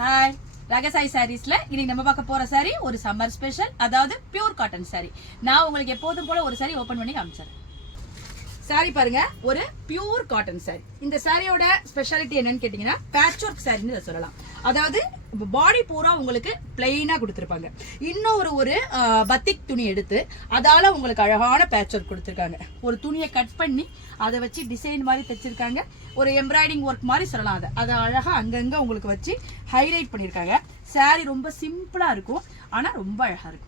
Hi ரகசாய் சாரீஸ்ல இன்னைக்கு நம்ம பார்க்க போற சாரி ஒரு சம்மர் ஸ்பெஷல், அதாவது பியூர் காட்டன் சாரி. நான் உங்களுக்கு எப்போதும் போல ஒரு சாரி ஓபன் பண்ணி காமிச்சேன். சாரி பாருங்க, ஒரு பியூர் காட்டன் சாரி. இந்த சாரியோட ஸ்பெஷாலிட்டி என்னன்னு கேட்டீங்கன்னா பேட்ச் ஒர்க் சாரின்னு சொல்லலாம். அதாவது பாடி பூரா உங்களுக்கு பிளெயினா கொடுத்துருப்பாங்க. இன்னும் ஒரு பத்திக் துணி எடுத்து அதால உங்களுக்கு அழகான பேட்ச் ஒர்க் கொடுத்துருக்காங்க. ஒரு துணியை கட் பண்ணி அதை வச்சு டிசைன் மாதிரி தைச்சிருக்காங்க. ஒரு எம்ப்ராய்டிங் ஒர்க் மாதிரி சொல்லலாம். அதை அழகா அங்கங்க உங்களுக்கு வச்சு ஹைலைட் பண்ணிருக்காங்க. சாரி ரொம்ப சிம்பிளா இருக்கும், ஆனா ரொம்ப அழகா இருக்கும்.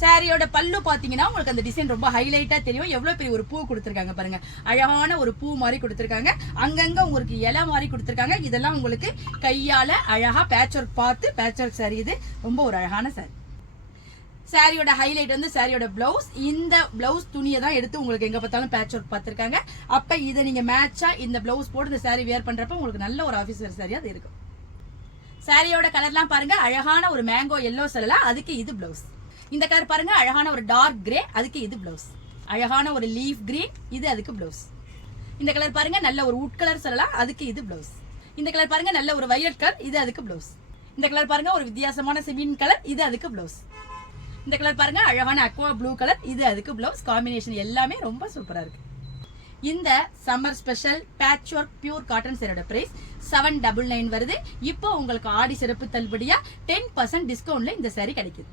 சாரியோட பல்லு பாத்தீங்கன்னா உங்களுக்கு அந்த டிசைன் ரொம்ப ஹைலைட்டா தெரியும். எவ்வளவு பெரிய ஒரு பூ கொடுத்திருக்காங்க பாருங்க, அழகான ஒரு பூ மாதிரி கொடுத்திருக்காங்க. அங்கங்க உங்களுக்கு இலை மாதிரி கொடுத்திருக்காங்க. இதெல்லாம் உங்களுக்கு கையால அழகா பேட்ச் ஒர்க் பார்த்து பேட்ச் ஒர்க் சாரி. இது ரொம்ப ஒரு அழகான சாரி. சாரியோட ஹைலைட் வந்து சாரியோட பிளவுஸ். இந்த பிளவுஸ் துணியை தான் எடுத்து உங்களுக்கு எங்க பார்த்தாலும் பேட்ச் ஒர்க் பார்த்திருக்காங்க. அப்ப இதை நீங்க மேட்சா இந்த பிளவுஸ் போட்டு இந்த சாரி வியர் பண்றப்ப உங்களுக்கு நல்ல ஒரு ஆபீஸ் வேர் சாரியா அது இருக்கும். சாரியோட கலர்லாம் பாருங்க, அழகான ஒரு மேங்கோ எல்லோ சொல்லலாம், அதுக்கு இது பிளவுஸ். இந்த கலர் பாருங்க, அழகான ஒரு டார்க் கிரே, அதுக்கு இது பிளவுஸ். அழகான ஒரு லீஃப் கிரீன், இது அதுக்கு பிளவுஸ். இந்த கலர் பாருங்க, நல்ல ஒரு வுட் கலர் சொல்லலாம், அதுக்கு இது பிளவுஸ். இந்த கலர் பாருங்க, நல்ல ஒரு வயலட் கலர், இது அதுக்கு பிளவுஸ். இந்த கலர் பாருங்க, ஒரு வித்தியாசமான செமீன் கலர், இது அதுக்கு பிளவுஸ். இந்த கலர் பாருங்க, அழகான அக்வா ப்ளூ கலர், இது அதுக்கு பிளவுஸ். காம்பினேஷன் எல்லாமே ரொம்ப சூப்பரா இருக்கு. இந்த summer special patch work pure cotton சாரியோட பிரைஸ் 799 வருது. இப்போ உங்களுக்கு ஆடி சிறப்பு தள்ளுபடியா 10% டிஸ்கவுண்ட்ல இந்த சாரி கிடைக்குது.